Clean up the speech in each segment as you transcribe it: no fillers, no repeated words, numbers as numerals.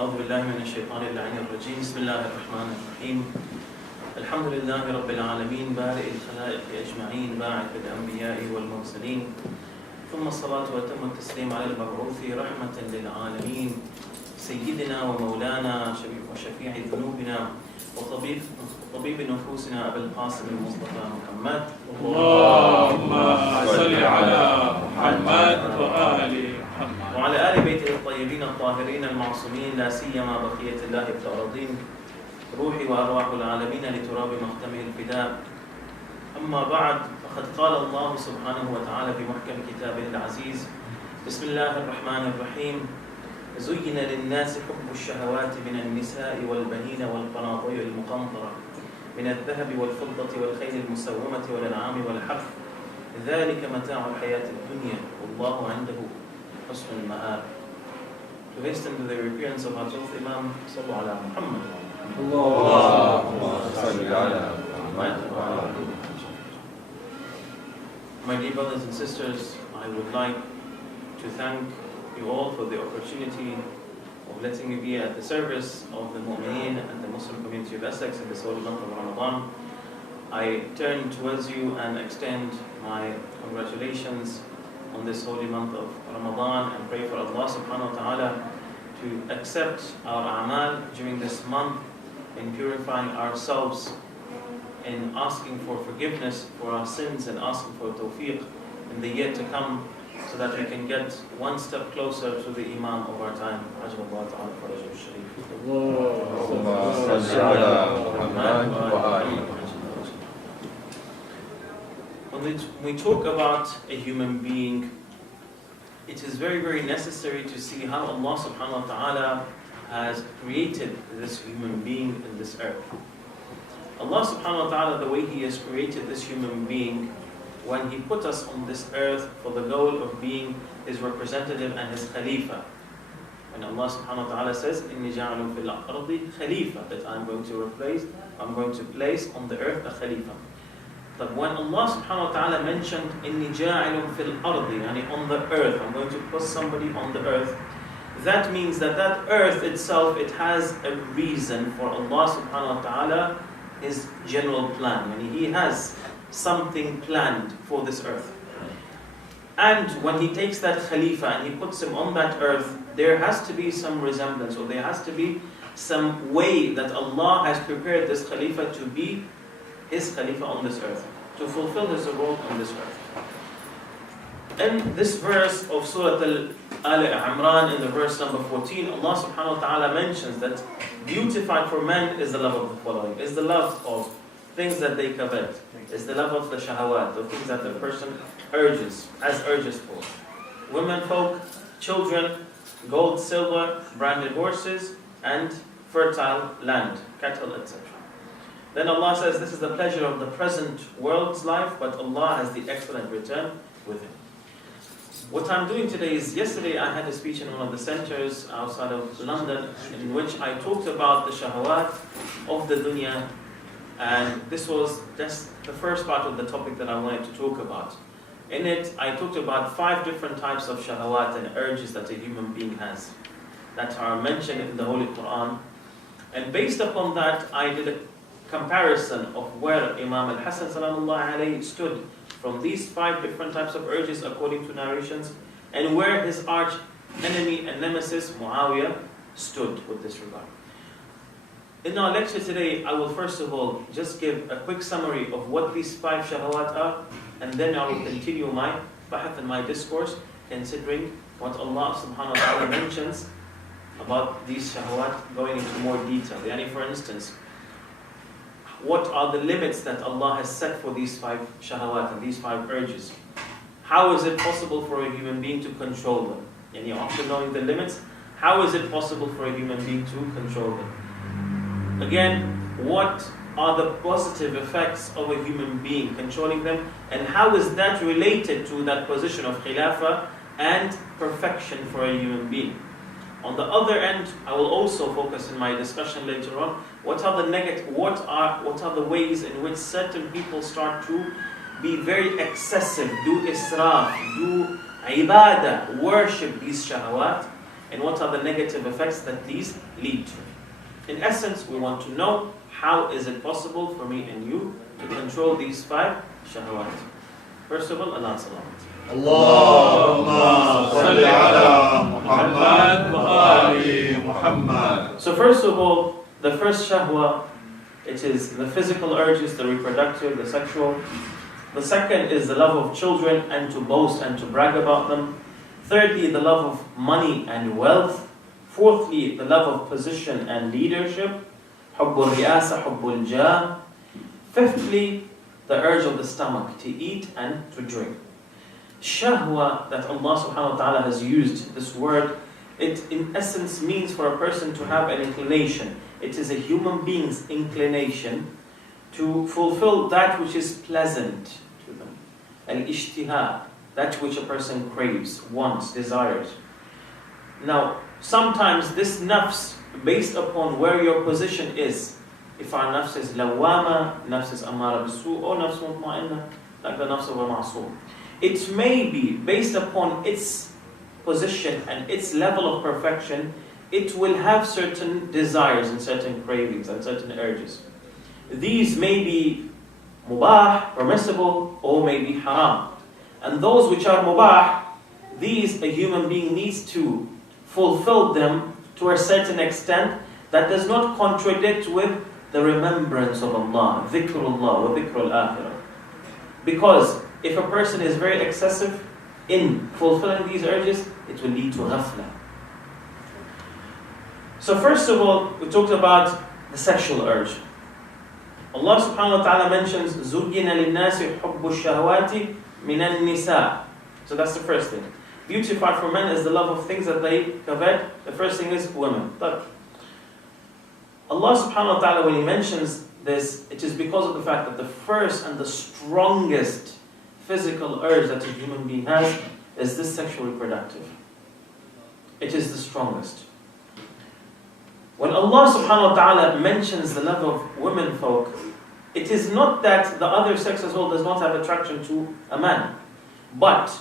أعوذ بالله من الشيطان اللعين الرجيم بسم الله الرحمن الرحيم الحمد لله رب العالمين بارئ الخلائق أجمعين باعث الأنبياء والمرسلين ثم الصلاة وتم التسليم على المبعوث رحمة للعالمين سيدنا ومولانا وشفيع ذنوبنا وطبيب نفوسنا أبي القاسم المصطفى محمد اللهم صل على محمد وآل محمد وعلى آل بيته الطيبين الطاهرين المعصومين لا سيما بقية الله الطاردين روحي وأرواح العالمين لتراب مختمه الفداء أما بعد فقد قال الله سبحانه وتعالى في محكم كتابه العزيز بسم الله الرحمن الرحيم زين للناس حب الشهوات من النساء والبنين والقناطير المقنطرة من الذهب والفضة والخيل المسومة والأنعام والحرث ذلك متاع الحياة الدنيا والله عنده حسن المآب. To hasten to the appearance of our Prophet Imam صلوا على محمد اللهم صل على محمد. My dear brothers and sisters, I would like to thank you all for the opportunity of letting me be at the service of the Mu'mineen and the Muslim community of Essex in this holy month of Ramadan. I turn towards you and extend my congratulations on this holy month of Ramadan and pray for Allah subhanahu wa ta'ala to accept our a'mal during this month in purifying ourselves, in asking for forgiveness for our sins and asking for tawfiq in the year to come, so that we can get one step closer to the Imam of our time. When we talk about a human being, it is very, very necessary to see how Allah subhanahu wa ta'ala has created this human being in this earth. Allah subhanahu wa ta'ala, the way He has created this human being, when He put us on this earth for the goal of being His representative and His Khalifa. When Allah subhanahu wa ta'ala says, إِنِّي جَعَلٌ فِي الْأَرْضِ خَلِيفَةً, that I'm going to place on the earth a Khalifa. But when Allah subhanahu wa ta'ala mentioned, إِنِّي جَعَلٌ فِي الْأَرْضِ, yani on the earth, I'm going to put somebody on the earth, that means that that earth itself, it has a reason for Allah subhanahu wa ta'ala, His general plan. Yani He has something planned for this earth. And when He takes that Khalifa and He puts him on that earth, there has to be some resemblance, or there has to be some way that Allah has prepared this Khalifa to be His Khalifa on this earth, to fulfill His role on this earth. In this verse of Surah Al-Imran, in the verse number 14, Allah subhanahu wa ta'ala mentions that beautified for men is the love of the following, is the love of things that they covet, is the love of the shahawat, the things that the person urges for. Women folk, children, gold, silver, branded horses, and fertile land, cattle, etc. Then Allah says this is the pleasure of the present world's life, but Allah has the excellent return with Him. What I'm doing today is, yesterday I had a speech in one of the centers outside of London in which I talked about the shahawat of the dunya. And this was just the first part of the topic that I wanted to talk about. In it, I talked about 5 different types of shahawat and urges that a human being has, that are mentioned in the Holy Quran. And based upon that, I did a comparison of where Imam al-Hasan salamullahi alayhi stood from these 5 different types of urges according to narrations, and where his arch enemy and nemesis, Muawiyah, stood with this regard. In our lecture today, I will first of all just give a quick summary of what these 5 shahawat are, and then I will continue my bahath and my discourse, considering what Allah subhanahu wa ta'ala mentions about these shahawat, going into more detail. Yani, for instance, what are the limits that Allah has set for these 5 shahawat and these 5 urges? How is it possible for a human being to control them? Yani, after knowing the limits, how is it possible for a human being to control them? Again, what are the positive effects of a human being controlling them, and how is that related to that position of khilafah and perfection for a human being? On the other end, I will also focus in my discussion later on, what are the ways in which certain people start to be very excessive, do israf, do ibadah, worship these shahawat, and what are the negative effects that these lead to. In essence, we want to know how is it possible for me and you to control these 5 shahawat. First of all, Allah salam. Allahumma salli ala Muhammad wa ali Muhammad. So first of all, the first shahwa, it is the physical urges, the reproductive, the sexual. The second is the love of children and to boast and to brag about them. Thirdly, the love of money and wealth. Fourthly, the love of position and leadership. Hubbul riyasa, hubbul jah. Fifthly, the urge of the stomach to eat and to drink. Shahwa, that Allah subhanahu wa ta'ala has used this word, it in essence means for a person to have an inclination. It is a human being's inclination to fulfill that which is pleasant to them. Al-ishtiha, that which a person craves, wants, desires. Now, sometimes this nafs, based upon where your position is, if our nafs is lawama, nafs is amara bisu, or nafs mutma'inna, like the nafs of a ma'soom, it may be based upon its position and its level of perfection, it will have certain desires and certain cravings and certain urges. These may be mubah, permissible, or may be haram. And those which are mubah, these a human being needs to fulfill them to a certain extent that does not contradict with the remembrance of Allah, dhikrullah wa dhikrul akhirah. Because if a person is very excessive in fulfilling these urges, it will lead to ghafla. So first of all, we talked about the sexual urge. Allah subhanahu wa ta'ala mentions زُيِّنَ لِلنَّاسِ حُبُّ الشَّهَوَاتِ مِنَ النِّسَاءِ. So that's the first thing. Beautified for men is the love of things that they covet. The first thing is women. But Allah subhanahu wa ta'ala, when He mentions this, it is because of the fact that the first and the strongest physical urge that a human being has is this sexual reproductive. It is the strongest. When Allah subhanahu wa ta'ala mentions the love of women folk, it is not that the other sex as well does not have attraction to a man. But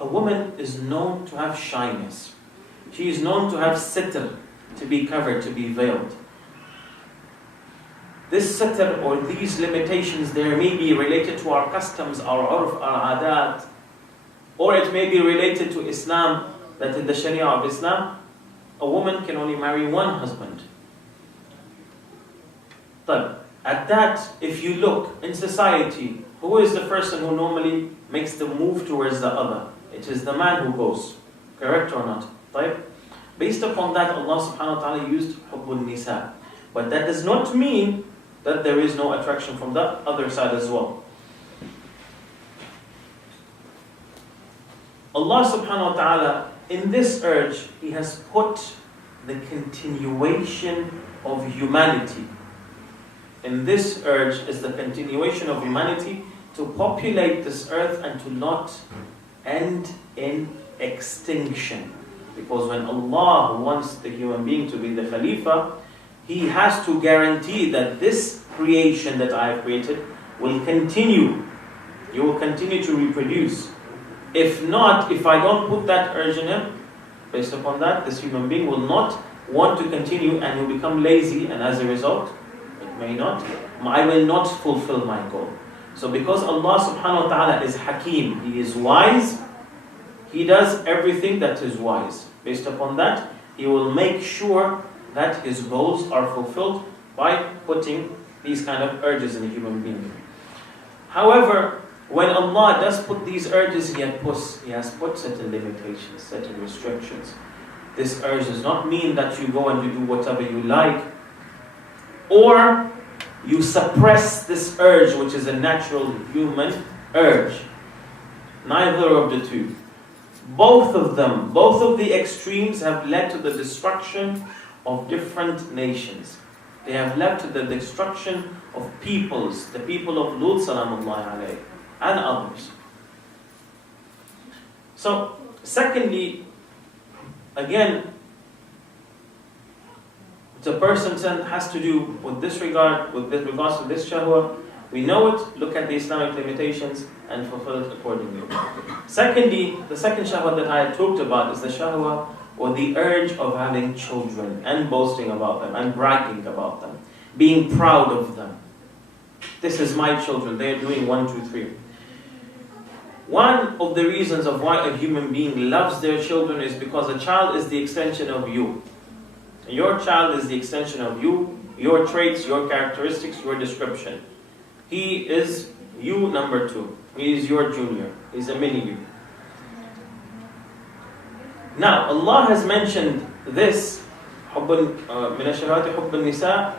a woman is known to have shyness. She is known to have sitr, to be covered, to be veiled. This sitr or these limitations, there may be related to our customs, our urf, our adat, or it may be related to Islam, that in the Sharia of Islam, a woman can only marry one husband. But at that, if you look in society, who is the person who normally makes the move towards the other? It is the man who goes. Correct or not? Right? Based upon that, Allah subhanahu wa ta'ala used hubbul nisa. But that does not mean that there is no attraction from the other side as well. Allah subhanahu wa ta'ala, in this urge, He has put the continuation of humanity. In this urge is the continuation of humanity to populate this earth and to not end in extinction. Because when Allah wants the human being to be the Khalifa, He has to guarantee that this creation that I have created will continue. You will continue to reproduce. If not, if I don't put that urge in him, based upon that, this human being will not want to continue and he'll become lazy, and as a result, it may not, I will not fulfill my goal. So because Allah subhanahu wa ta'ala is Hakim, He is wise, He does everything that is wise. Based upon that, He will make sure that His goals are fulfilled by putting these kind of urges in a human being. However, when Allah does put these urges, He has put certain limitations, certain restrictions. This urge does not mean that you go and you do whatever you like, or you suppress this urge, which is a natural human urge. Neither of the two. Both of them, both of the extremes have led to the destruction of different nations. They have led to the destruction of peoples, the people of Lut salamullahi alayhi, and others. So, secondly, again, the person has to do with this regard, with regards to this shahwa. We know it, look at the Islamic limitations and fulfill it accordingly. Secondly, the second shahwa that I had talked about is the shahwa or the urge of having children and boasting about them and bragging about them, being proud of them. This is my children, they are doing 1, 2, 3. One of the reasons of why a human being loves their children is because a child is the extension of you. Your child is the extension of you, your traits, your characteristics, your description. He is you number 2. He is your junior. He's a mini you. Now, Allah has mentioned this من الشهوات حب النساء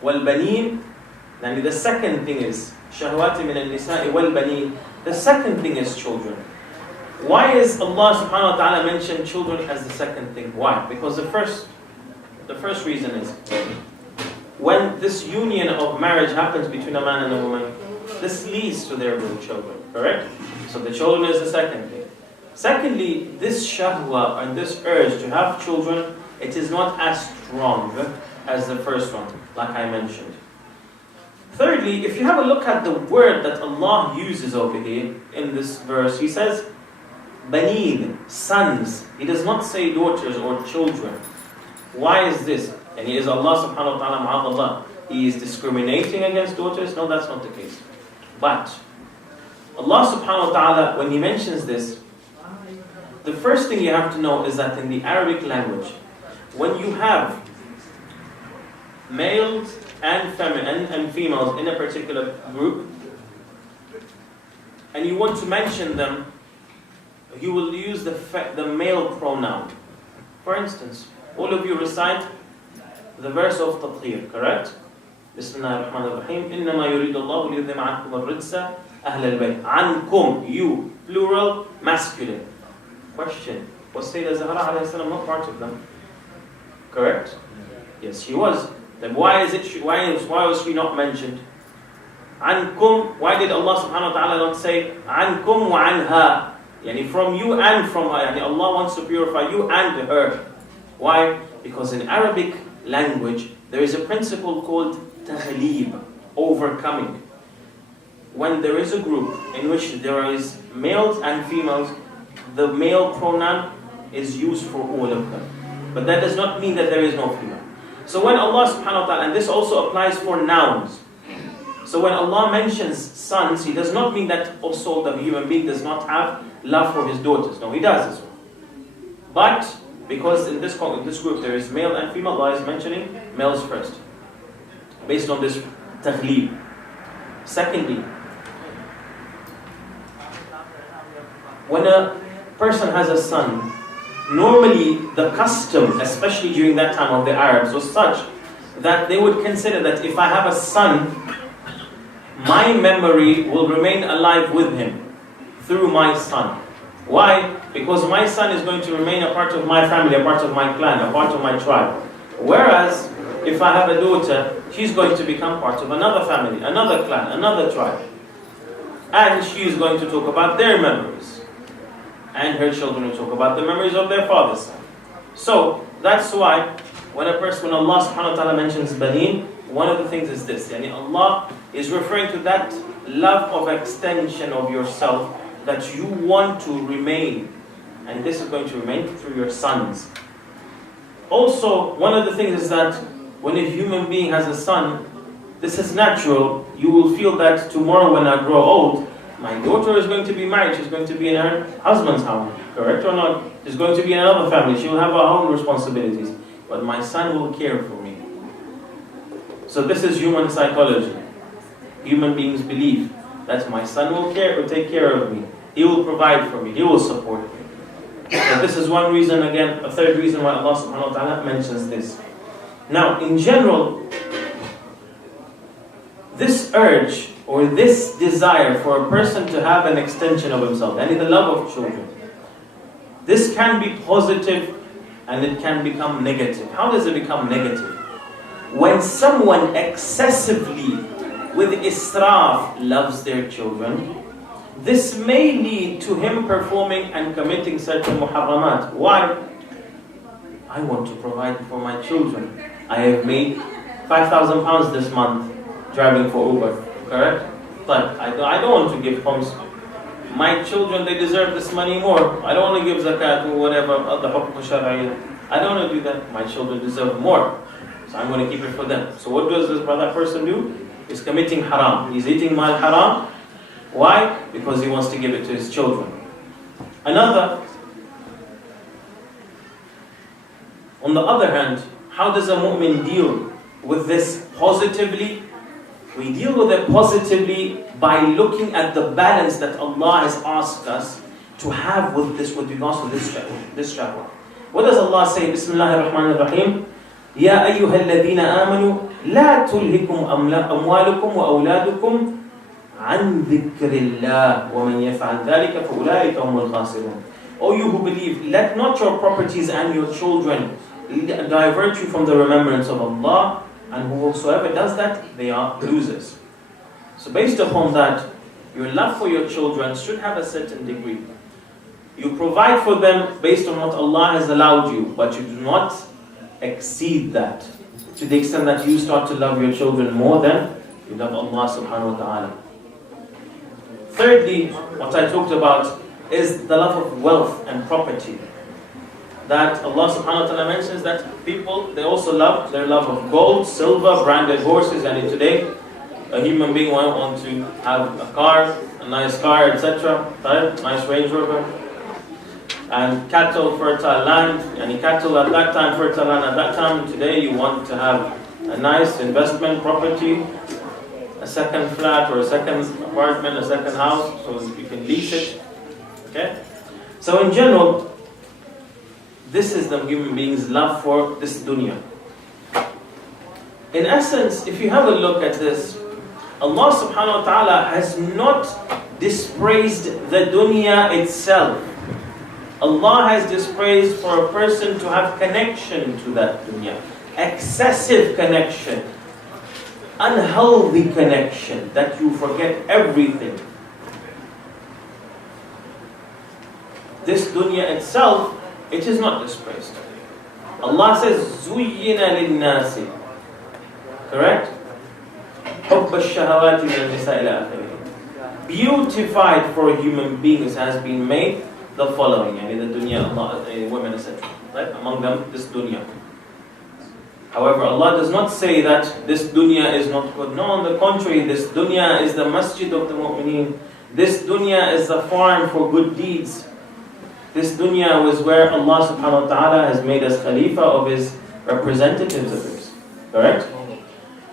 والبنين. And the second thing is شهوات من النساء والبنين. The second thing is children. Why is Allah subhanahu wa ta'ala mentioned children as the second thing? Why? Because the first reason is when this union of marriage happens between a man and a woman, this leads to their real children, correct? So the children is the second thing. Secondly, this shahwa and this urge to have children, it is not as strong as the first one, like I mentioned. Thirdly, if you have a look at the word that Allah uses over here in this verse, He says, Baneen, sons. He does not say daughters or children. Why is this? And He is Allah subhanahu wa ta'ala ma'adallah. He is discriminating against daughters? No, that's not the case. But Allah subhanahu wa ta'ala, when He mentions this, the first thing you have to know is that in the Arabic language, when you have males and females in a particular group, and you want to mention them, you will use the male pronoun. For instance, all of you recite the verse of Tathir, correct? Bismillah ar-Rahman ar-Rahim. إِنَّمَا يُرِيدُ اللَّهُ لِيُذْهِبَ عَنْكُمُ الرِّجْسَ أَهْلَ الْبَيْتِ. عَنْكُمْ, you, plural, masculine. Question, was Sayyidah Zahra alayhi salam not part of them? Correct? Yes, she was. Then why was she not mentioned? Ankum, why did Allah subhanahu wa ta'ala not say Ankum wa anha? Yani from you and from her. Yani Allah wants to purify you and her. Why? Because in Arabic language there is a principle called taghlib, overcoming. When there is a group in which there is males and females, the male pronoun is used for all of them. But that does not mean that there is no female. So when Allah subhanahu wa ta'ala, and this also applies for nouns. So when Allah mentions sons, He does not mean that also the human being does not have love for his daughters. No, he does as well. But because in this group there is male and female, Allah is mentioning males first, based on this taghlib. Secondly, when a person has a son, normally the custom, especially during that time of the Arabs, was such that they would consider that if I have a son, my memory will remain alive with him through my son. Why? Because my son is going to remain a part of my family, a part of my clan, a part of my tribe. Whereas, if I have a daughter, she's going to become part of another family, another clan, another tribe. And she is going to talk about their memories. And her children will talk about the memories of their father's son. So, that's why when Allah subhanahu wa ta'ala mentions Baneen, one of the things is this. Yani Allah is referring to that love of extension of yourself that you want to remain. And this is going to remain through your sons. Also, one of the things is that when a human being has a son, this is natural. You will feel that tomorrow when I grow old, my daughter is going to be married, she's going to be in her husband's house, correct or not? She's going to be in another family, she will have her own responsibilities. But my son will care for me. So this is human psychology. Human beings believe that my son will take care of me. He will provide for me, he will support me. So this is one reason, again, a third reason why Allah subhanahu wa ta'ala mentions this. Now, in general, this urge or this desire for a person to have an extension of himself, and the love of children, this can be positive and it can become negative. How does it become negative? When someone excessively, with israf, loves their children, this may lead to him performing and committing certain muharramat. Why? I want to provide for my children. I have made £5,000 this month driving for Uber, correct? But I don't want to give homes my children, they deserve this money more. I don't want to give zakat or whatever, the hukm shar'iyya. I don't want to do that. My children deserve more. So I'm going to keep it for them. So what does this brother person do? He's committing haram. He's eating mal haram. Why? Because he wants to give it to his children. Another, on the other hand, how does a mu'min deal with this positively? We deal with it positively by looking at the balance that Allah has asked us to have with regards to this shahwa. What does Allah say? Bismillahir Rahmanir Rahim. Ya ayyuhalladhina amanu la tulhikum amwalukum wa awladukum an dhikrillah wa man yaf'al dhalika fa ulaika humul khasirun. O you who believe, let not your properties and your children divert you from the remembrance of Allah, and whosoever does that, they are losers. So based upon that, your love for your children should have a certain degree. You provide for them based on what Allah has allowed you, but you do not exceed that to the extent that you start to love your children more than you love Allah subhanahu wa ta'ala. Thirdly, what I talked about is the love of wealth and property. That Allah subhanahu wa ta'ala mentions that people, they also love their love of gold, silver, branded horses, and in today, a human being wants to have a car, a nice car, etc., right? Nice Range Rover, and cattle, fertile land, and cattle at that time, fertile land at that time. Today you want to have a nice investment property, a second flat or a second apartment, a second house, so you can lease it. Okay? So in general, this is the human being's love for this dunya. In essence, if you have a look at this, Allah subhanahu wa ta'ala has not dispraised the dunya itself. Allah has dispraised for a person to have connection to that dunya. Excessive connection. Unhealthy connection, that you forget everything. This dunya itself, it is not dispraised. Allah says, زُيِّنَ لِلنَّاسِ. Correct? حُبَّ الشَّهَوَاتِ مِنَ النِّسَاءِ إِلَى آخِرِهِ. Beautified for human beings has been made the following, yani the dunya, Allah, women, etc. Right? Among them, this dunya. However, Allah does not say that this dunya is not good. No, on the contrary, this dunya is the masjid of the mu'mineen. This dunya is the farm for good deeds. This dunya was where Allah subhanahu wa ta'ala has made us khalifa of His representatives of His. Correct?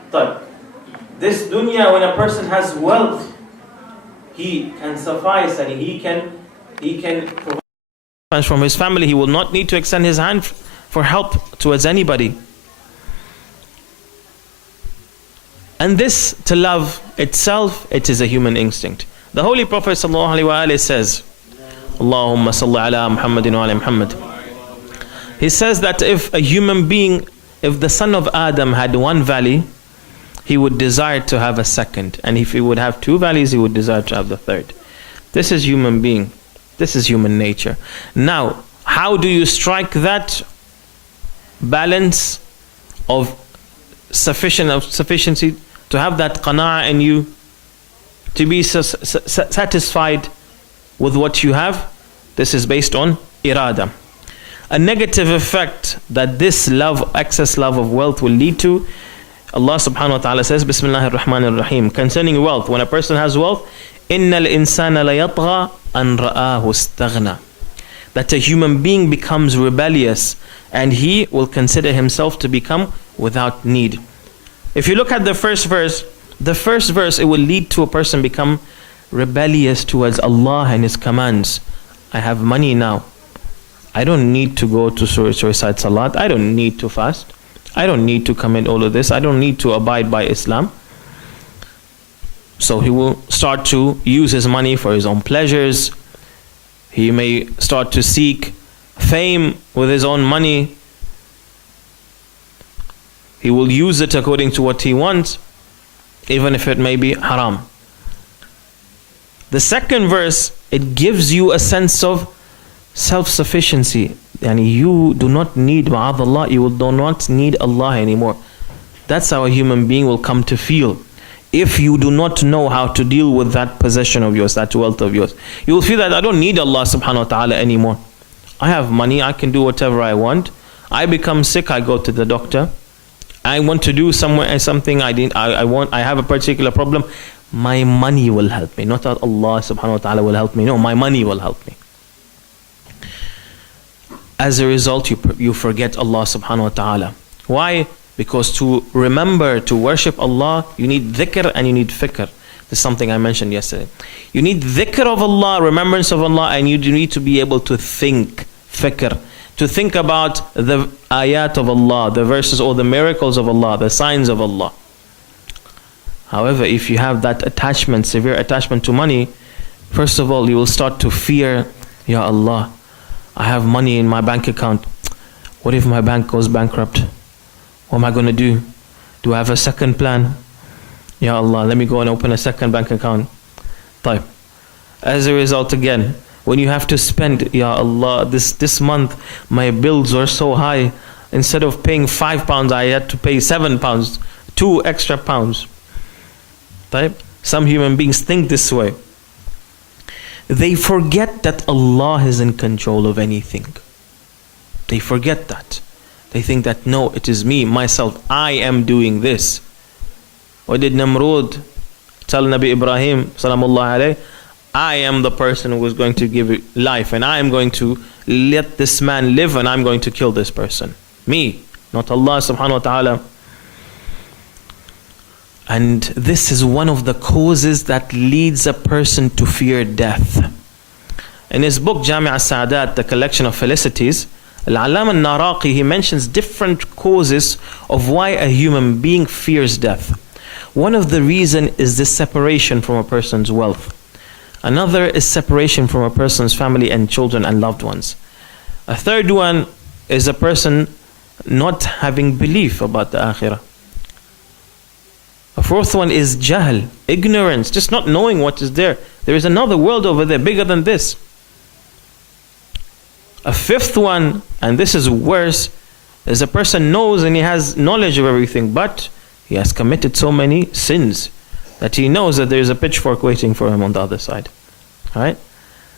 But this dunya, when a person has wealth, he can suffice and he can provide from his family. He will not need to extend his hand for help towards anybody. And this, to love itself, it is a human instinct. The Holy Prophet ﷺ says, Allahumma salli ala Muhammadin wa ala Muhammad. He says that if a human being, if the son of Adam had one valley, he would desire to have a second. And if he would have two valleys, he would desire to have the third. This is human being. This is human nature. Now, how do you strike that balance of sufficiency, to have that qana'ah in you, to be satisfied with what you have? This is based on irada. A negative effect that this love, excess love of wealth will lead to, Allah subhanahu wa ta'ala says, Bismillahir Rahmanir Rahim, concerning wealth, when a person has wealth, Innal insana layatgha an ra'ahu istaghna. That a human being becomes rebellious and he will consider himself to become without need. If you look at the first verse, it will lead to a person become rebellious towards Allah and His commands. I have money now. I don't need to go to recite salat. I don't need to fast. I don't need to commit all of this. I don't need to abide by Islam. So he will start to use his money for his own pleasures. He may start to seek fame with his own money. He will use it according to what he wants, even if it may be haram. The second verse, it gives you a sense of self-sufficiency. And you do not need ma'adallah, you do not need Allah anymore. That's how a human being will come to feel. if you do not know how to deal with that possession of yours, that wealth of yours. You will feel that I don't need Allah subhanahu wa ta'ala anymore. I have money, I can do whatever I want. I become sick, I go to the doctor. I want to do something I have a particular problem. My money will help me. Not that Allah subhanahu wa ta'ala will help me. No, my money will help me. As a result, you forget Allah subhanahu wa ta'ala. Why? Because to remember, to worship Allah, you need dhikr and you need fikr. This is something I mentioned yesterday. You need dhikr of Allah, remembrance of Allah, and you need to be able to think, fikr. To think about the ayat of Allah, the verses or the miracles of Allah, the signs of Allah. However, if you have that attachment, severe attachment to money, first of all, you will start to fear, Ya Allah, I have money in my bank account. What if my bank goes bankrupt? What am I going to do? Do I have a second plan? Ya Allah, let me go and open a second bank account. Type. As a result, again, when you have to spend, Ya Allah, this month my bills are so high. Instead of paying £5, I had to pay £7, 2 extra pounds. Type. Some human beings think this way. They forget that Allah is in control of anything. They forget that. They think that no, it is me, myself, I am doing this. What did Namrud tell Nabi Ibrahim salamullah alayhi? I am the person who is going to give life, and I am going to let this man live, and I'm going to kill this person. Me, not Allah subhanahu wa ta'ala. And this is one of the causes that leads a person to fear death. In his book Jami' al-Sa'adat, the collection of felicities, Al-Allam al-Naraqi, he mentions different causes of why a human being fears death. One of the reasons is this separation from a person's wealth. Another is separation from a person's family and children and loved ones. A third one is a person not having belief about the akhirah. A fourth one is jahl, ignorance, just not knowing what is there. There is another world over there bigger than this. A fifth one, and this is worse, is a person knows and he has knowledge of everything, but he has committed so many sins that he knows that there is a pitchfork waiting for him on the other side. Alright?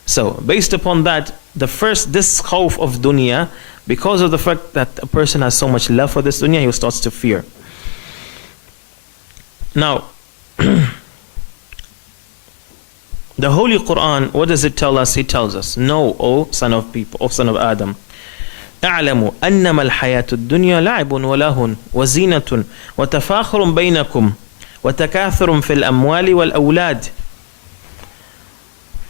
So, based upon that, this khawf of dunya, because of the fact that a person has so much love for this dunya, he starts to fear. Now, the Holy Quran, what does it tell us? He tells us, know, O son of people, O son of Adam, اعلموا أنما الحياة الدنيا لعب ولهو وزينة وتفاخر بينكم وتكاثر في الأموال والأولاد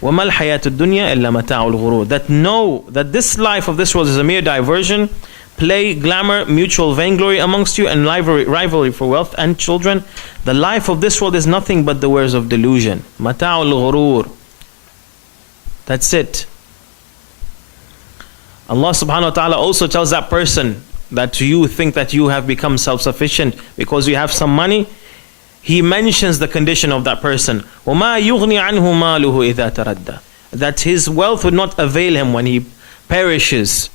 وما الحياة الدنيا إلا متاع الغرور. That know that this life of this world is a mere diversion, play, glamour, mutual vainglory amongst you, and rivalry for wealth and children. The life of this world is nothing but the wares of delusion. متاع الغرور. That's it. Allah subhanahu wa ta'ala also tells that person that you think that you have become self-sufficient because you have some money. He mentions the condition of that person. وَمَا يُغْنِي عَنْهُ مَالُهُ إِذَا تَرَدَّى. That his wealth would not avail him when he perishes.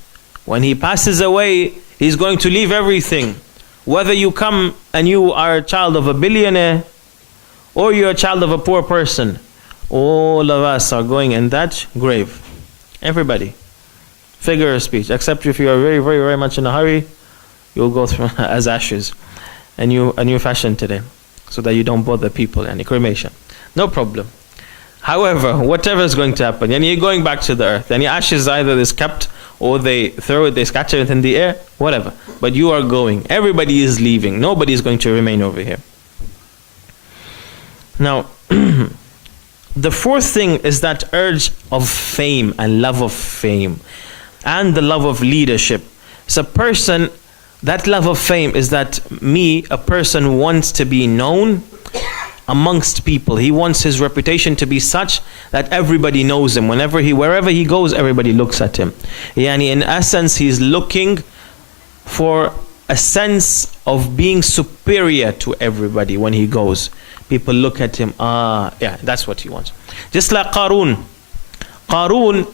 When he passes away, he's going to leave everything. Whether you come and you are a child of a billionaire or you're a child of a poor person, all of us are going in that grave. Everybody. Figure of speech. Except if you are very, very, very much in a hurry, you'll go through as ashes. A new fashion today. So that you don't bother people. And cremation. No problem. However, whatever is going to happen, and you're going back to the earth, and your ashes either is kept or they throw it, they scatter it in the air, whatever. But you are going. Everybody is leaving. Nobody is going to remain over here. Now, the fourth thing is that urge of fame and love of fame and the love of leadership. So a person, that love of fame is that a person wants to be known amongst people. He wants his reputation to be such that everybody knows him. Wherever he goes, everybody looks at him. Yani in essence, he's looking for a sense of being superior to everybody when he goes. People look at him, yeah, that's what he wants. Just like Qarun. Qarun,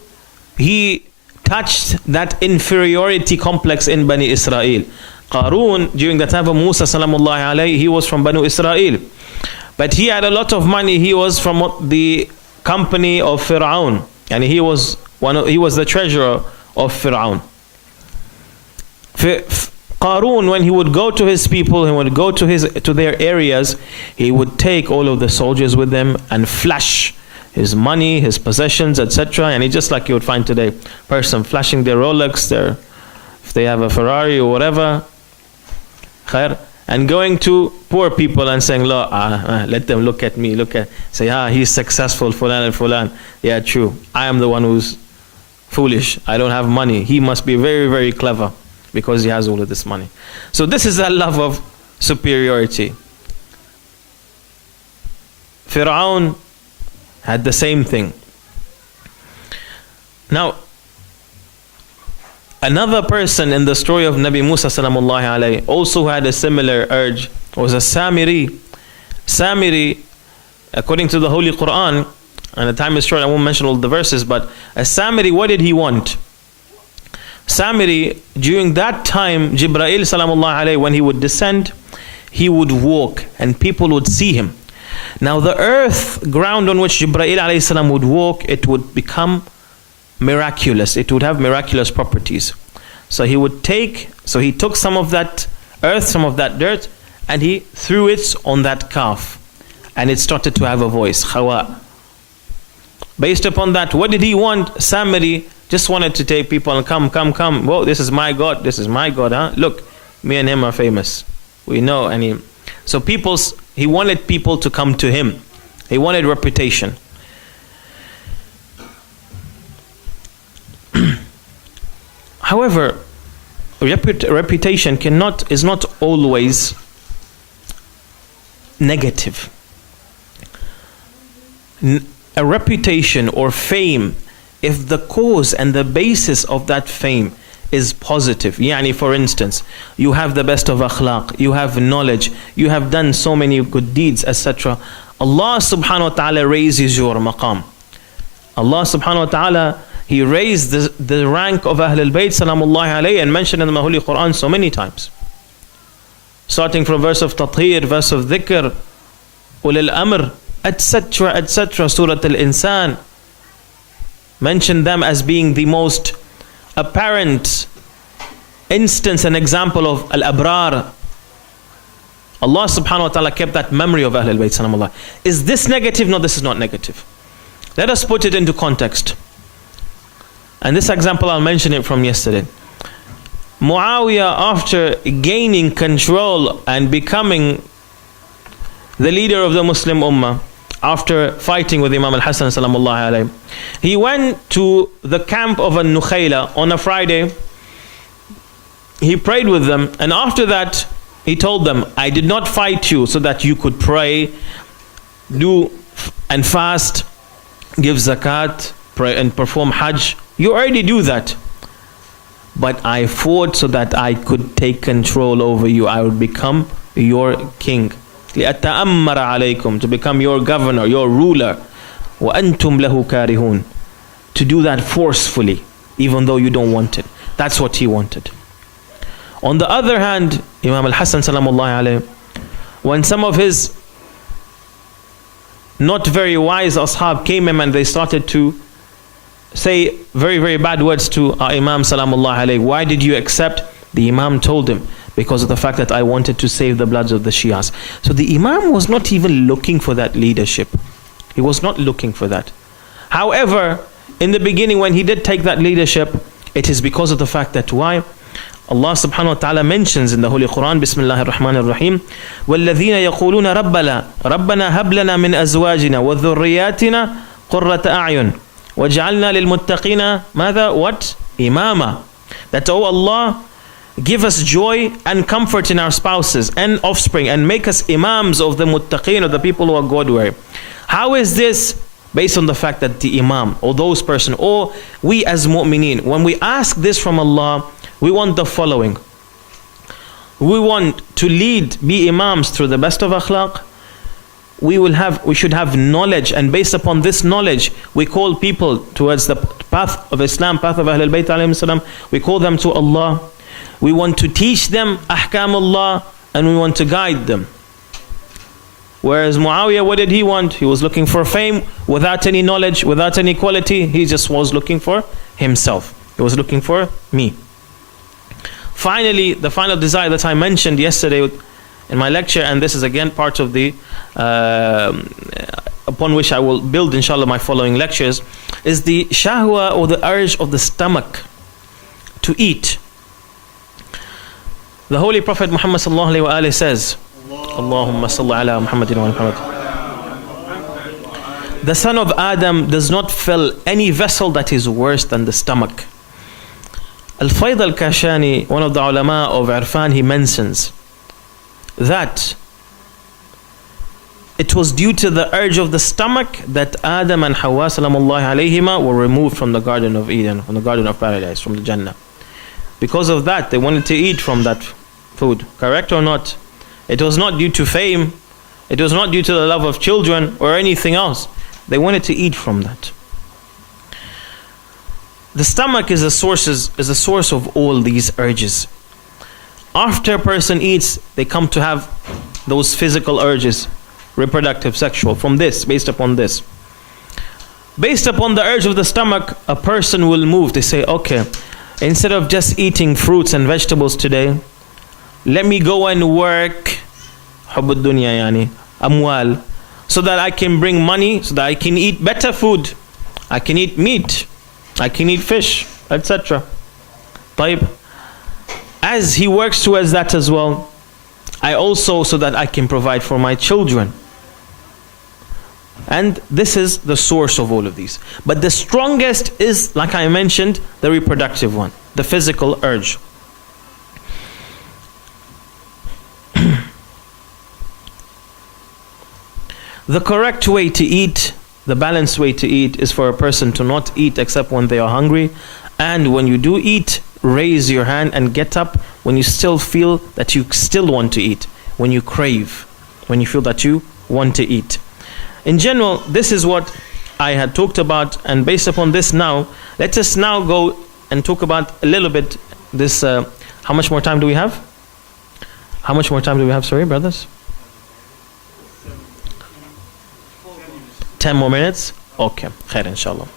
he touched that inferiority complex in Bani Israel. Qarun, during the time of Musa salamullahi alayhi, he was from Bani Israel. But he had a lot of money. He was from the company of Fir'aun, and he was the treasurer of Fir'aun. Qarun, when he would go to his people, he would go to their areas, he would take all of the soldiers with him and flash his money, his possessions, etc. And it's just like you would find today, person flashing their Rolex, if they have a Ferrari or whatever, and going to poor people and saying, let them look at me, say, he's successful, fulan and fulan. Yeah, true. I am the one who's foolish. I don't have money. He must be very, very clever because he has all of this money. So this is that love of superiority. Fir'aun had the same thing. Now, another person in the story of Nabi Musa salamullahi alayhi also had a similar urge, was a Samiri. Samiri, according to the Holy Quran, and the time is short, I won't mention all the verses, but a Samiri, what did he want? Samiri, during that time, Jibreel salamullahi alayhi, when he would descend, he would walk and people would see him. Now the earth, ground on which Jibreel alayhi salam would walk, it would become miraculous. It would have miraculous properties. So he took some of that earth, some of that dirt, and he threw it on that calf. And it started to have a voice, Khawa. Based upon that, what did he want? Samiri just wanted to take people and come. Whoa, this is my God, huh? Look, me and him are famous. We know. And he wanted people to come to him. He wanted reputation. However, reputation is not always negative. A reputation or fame, if the cause and the basis of that fame is positive, yani for instance, you have the best of akhlaq, you have knowledge, you have done so many good deeds, etc. Allah subhanahu wa ta'ala raises your maqam. Allah subhanahu wa ta'ala, He raised the rank of Ahlul Bayt salamullahi alayhi and mentioned in the Holy Quran so many times. Starting from verse of Tathir, verse of Dhikr, Ulil Amr, etc. Surah Al-Insan, mentioned them as being the most apparent instance and example of Al-Abrar. Allah subhanahu wa ta'ala kept that memory of Ahlul Bayt salamullahi. Is this negative? No, this is not negative. Let us put it into context. And this example, I'll mention it from yesterday. Muawiyah, after gaining control and becoming the leader of the Muslim Ummah, after fighting with Imam al-Hassan salamullahi alayhi, he went to the camp of Al-Nukhayla on a Friday. He prayed with them, and after that he told them, I did not fight you so that you could pray, do and fast, give zakat, pray and perform hajj. You already do that. But I fought so that I could take control over you. I would become your king. لِأَتَأَمَّرَ عَلَيْكُمْ, to become your governor, your ruler. وَأَنْتُمْ لَهُ كَارِهُونَ, to do that forcefully, even though you don't want it. That's what he wanted. On the other hand, Imam al-Hassan salamullahi alayhi, when some of his not very wise ashab came him and they started to say very, very bad words to our Imam salamullahi alayhi, why did you accept? The Imam told him, because of the fact that I wanted to save the bloods of the Shias. So the Imam was not even looking for that leadership. He was not looking for that. However, in the beginning when he did take that leadership, it is because of the fact that why? Allah subhanahu wa ta'ala mentions in the Holy Quran, Bismillahir Rahmanir Rahim, وَالَّذِينَ يَقُولُونَ رَبَّنَا هَبْ لَنَا مِنْ أَزْوَاجِنَا وَذُرِّيَّاتِنَا قُرَّةَ أَعْيُنٍ وَجْعَلْنَا لِلْمُتَّقِينَ ماذا? What? Imama. That, oh Allah, give us joy and comfort in our spouses and offspring, and make us imams of the muttaqeen, of the people who are God-weary. How is this? Based on the fact that the imam, or those person, or we as mu'mineen, when we ask this from Allah, we want the following. We want to lead, be imams through the best of akhlaq. We should have knowledge, and based upon this knowledge, we call people towards the path of Islam, path of Ahlul Bayt alayhim salam. We call them to Allah. We want to teach them ahkam Allah, and we want to guide them. Whereas Muawiyah, what did he want? He was looking for fame without any knowledge, without any quality. He just was looking for himself. He was looking for me. Finally, the final desire that I mentioned yesterday in my lecture, and this is again part of the upon which I will build inshallah my following lectures, is the shahwa, or the urge of the stomach to eat. The Holy Prophet Muhammad sallallahu alaihi wasallam says, Allahumma salli ala Muhammadin wa Muhammad. The son of Adam does not fill any vessel that is worse than the stomach. Al-Fayd al-Kashani, one of the ulama of Irfan, he mentions that it was due to the urge of the stomach that Adam and Hawa salamullahi alayhima were removed from the Garden of Eden, from the Garden of Paradise, from the Jannah. Because of that, they wanted to eat from that food. Correct or not? It was not due to fame. It was not due to the love of children or anything else. They wanted to eat from that. The stomach is a source of all these urges. After a person eats, they come to have those physical urges, reproductive, sexual, from this, based upon this. Based upon the urge of the stomach, a person will move. They say, okay, instead of just eating fruits and vegetables today, let me go and work, حب الدنيا يعني, amwal, so that I can bring money, so that I can eat better food. I can eat meat, I can eat fish, etc. طيب. As he works towards that as well, I also, so that I can provide for my children. And this is the source of all of these. But the strongest is, like I mentioned, the reproductive one, the physical urge. The correct way to eat, the balanced way to eat, is for a person to not eat except when they are hungry. And when you do eat, raise your hand and get up when you still feel that you still want to eat, when you crave, when you feel that you want to eat. In general, this is what I had talked about, and based upon this now, let us now go and talk about a little bit this, how much more time do we have? How much more time do we have, sorry brothers? 10 more minutes? Okay, khair inshallah.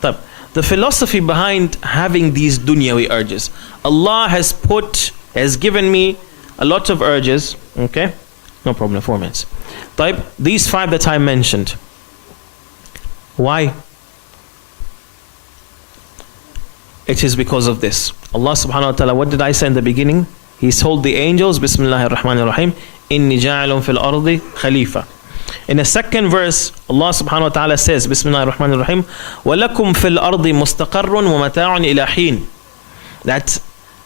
The philosophy behind having these dunyawi urges. Allah has given me a lot of urges, okay? No problem, 4 minutes. These 5 that I mentioned. Why? It is because of this. Allah subhanahu wa ta'ala, what did I say in the beginning? He told the angels, Bismillahir Rahmanir Rahim, Inni ja'alun fil ardi khalifa. In a second verse, Allah subhanahu wa ta'ala says, Bismillahir Rahmanir Rahim, وَلَكُمْ فِي الْأَرْضِ مُسْتَقَرٌ وَمَتَاعٌ إِلَى حِينٍ. That,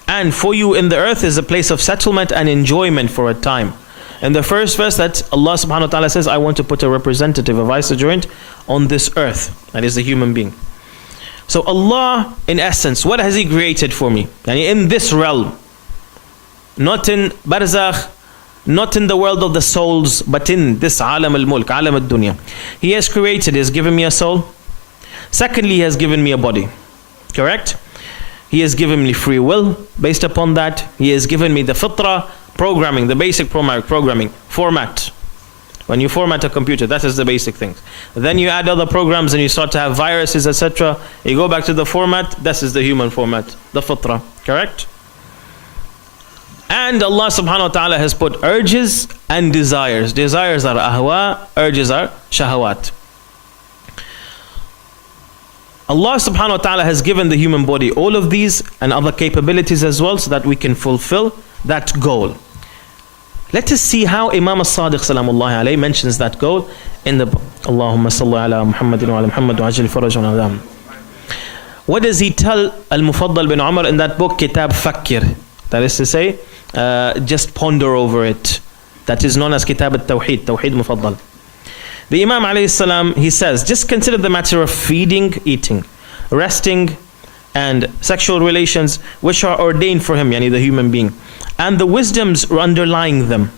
and for you in the earth is a place of settlement and enjoyment for a time. In the first verse, that Allah subhanahu wa ta'ala says, I want to put a representative, a vicegerent on this earth. That is the human being. So Allah, in essence, what has He created for me? And in this realm, not in barzakh, not in the world of the souls, but in this alam al-mulk, alam al-dunya. He has created, He has given me a soul. Secondly, He has given me a body. Correct? He has given me free will. Based upon that, He has given me the fitrah, programming, the basic programming, format. When you format a computer, that is the basic things. Then you add other programs and you start to have viruses, etc. You go back to the format, this is the human format, the fitrah. Correct? And Allah subhanahu wa ta'ala has put urges and desires. Desires are ahwa, urges are shahawat. Allah subhanahu wa ta'ala has given the human body all of these and other capabilities as well, so that we can fulfill that goal. Let us see how Imam as-Sadiq salamullahi alayhi mentions that goal in the Allahumma salli ala Muhammadin wa ala Muhammad wa ajil faraj wa adam. What does he tell Al-Mufaddal bin Umar in that book, Kitab Fakir? That is to say, just ponder over it. That is known as Kitab al-Tawheed, Tawheed Mufaddal. The Imam alayhi salam, he says, just consider the matter of feeding, eating, resting, and sexual relations, which are ordained for him, yani the human being, and the wisdoms underlying them.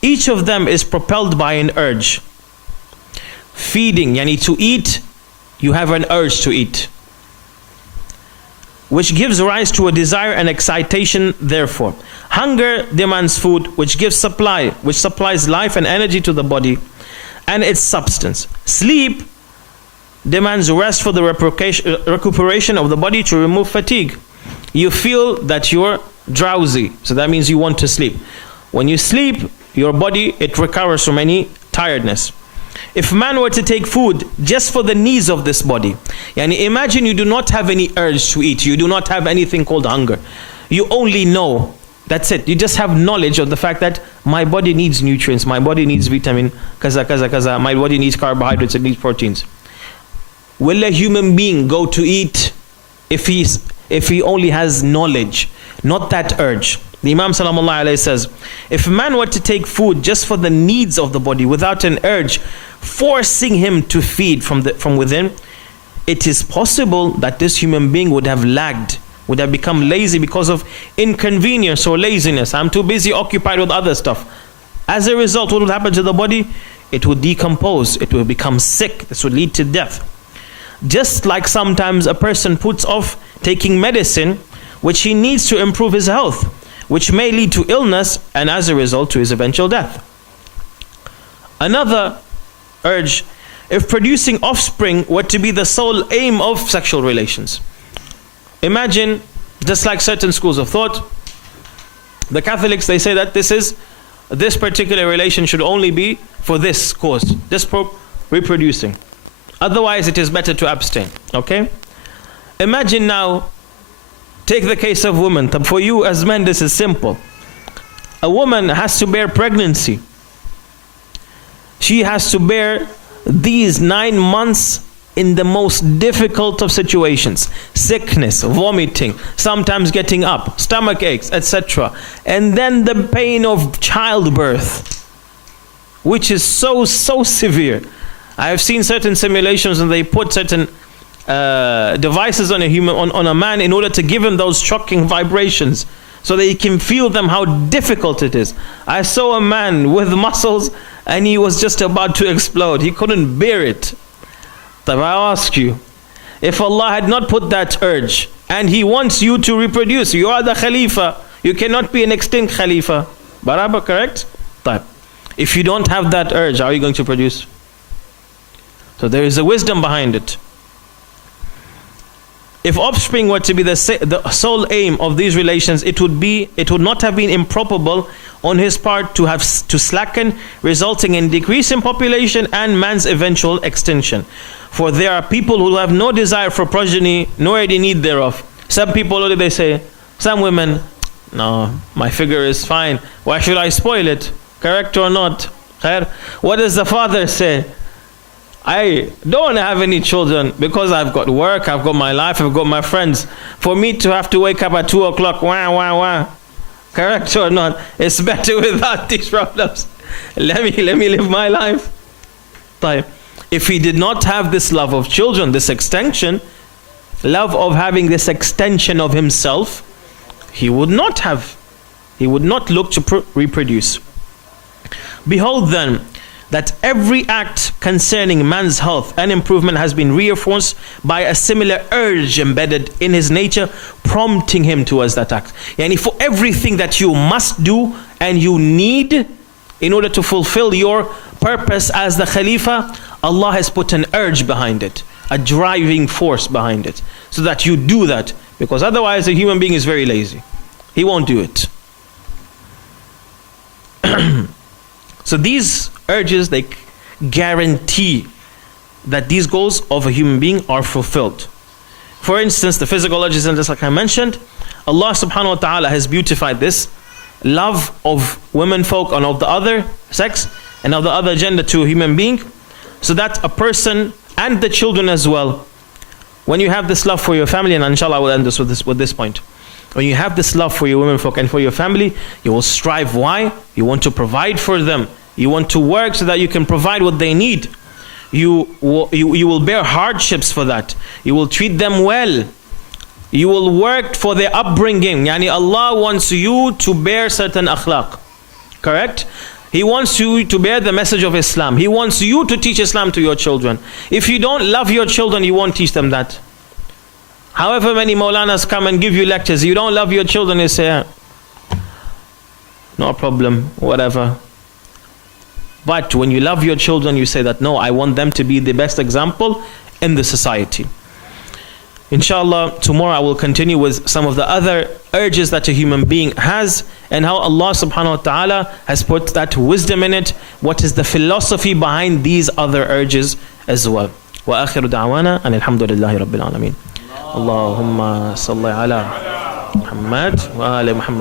Each of them is propelled by an urge. Feeding, yani to eat, you have an urge to eat, which gives rise to a desire and excitation therefore. Hunger demands food, which gives supply, which supplies life and energy to the body. and its substance. Sleep demands rest for the recuperation of the body to remove fatigue. You feel that you're drowsy, so that means you want to sleep. When you sleep, your body, it recovers from any tiredness. If man were to take food just for the needs of this body, and imagine you do not have any urge to eat, you do not have anything called hunger, you only know, that's it, you just have knowledge of the fact that my body needs nutrients, my body needs vitamin, kaza, kaza, kaza, my body needs carbohydrates, it needs proteins. Will a human being go to eat if he only has knowledge, not that urge? The Imam Sallallahu Alaihi says, if man were to take food just for the needs of the body without an urge forcing him to feed from within, it is possible that this human being would have lagged, would have become lazy because of inconvenience or laziness. I'm too busy occupied with other stuff. As a result, what would happen to the body? It would decompose, it would become sick. This would lead to death. Just like sometimes a person puts off taking medicine which he needs to improve his health, which may lead to illness and as a result to his eventual death. Another urge, if producing offspring were to be the sole aim of sexual relations. Imagine, just like certain schools of thought, the Catholics, they say that this particular relation should only be for this cause, just for reproducing. Otherwise, it is better to abstain. Okay? Imagine now, take the case of women. For you as men, this is simple. A woman has to bear pregnancy. She has to bear these 9 months in the most difficult of situations. Sickness, vomiting, sometimes getting up, stomach aches, etc. And then the pain of childbirth, which is so severe. I have seen certain simulations and they put certain devices on a man in order to give him those shocking vibrations so that he can feel them, how difficult it is. I saw a man with muscles and he was just about to explode. He couldn't bear it. But I ask you, if Allah had not put that urge and He wants you to reproduce, you are the Khalifa, you cannot be an extinct Khalifa. Baraba, correct? If you don't have that urge, how are you going to produce? So there is a wisdom behind it. If offspring were to be the sole aim of these relations, it would not have been improbable on his part to slacken, resulting in decrease in population and man's eventual extinction. For there are people who have no desire for progeny, nor any need thereof. Some people, what do they say? Some women, no, my figure is fine. Why should I spoil it? Correct or not? What does the father say? I don't want to have any children because I've got work, I've got my life, I've got my friends. For me to have to wake up at 2 o'clock, wah. Correct or not? It's better without these problems. Let me live my life. If he did not have this love of children, this extension, love of having this extension of himself, he would not look to reproduce. Behold then, that every act concerning man's health and improvement has been reinforced by a similar urge embedded in his nature, prompting him towards that act. Yani for everything that you must do and you need in order to fulfill your purpose as the Khalifa, Allah has put an urge behind it, a driving force behind it, so that you do that. Because otherwise a human being is very lazy. He won't do it. So these urges, they guarantee that these goals of a human being are fulfilled. For instance, the physical urges, and just like I mentioned, Allah subhanahu wa ta'ala has beautified this love of women folk and of the other sex and of the other gender to a human being, so that a person and the children as well, when you have this love for your family, and inshallah I will end this with this point. When you have this love for your women folk and for your family, you will strive. Why? You want to provide for them. You want to work so that you can provide what they need. You will bear hardships for that. You will treat them well. You will work for their upbringing. Yani Allah wants you to bear certain akhlaq. Correct? He wants you to bear the message of Islam. He wants you to teach Islam to your children. If you don't love your children, you won't teach them that. However many Maulanas come and give you lectures, you don't love your children, you say, no problem, whatever. But when you love your children, you say that, no, I want them to be the best example in the society. Inshallah, tomorrow I will continue with some of the other urges that a human being has and how Allah subhanahu wa ta'ala has put that wisdom in it. What is the philosophy behind these other urges as well. وآخر دعوانا أن الحمد لله رب العالمين. اللهم صل على محمد وآل محمد.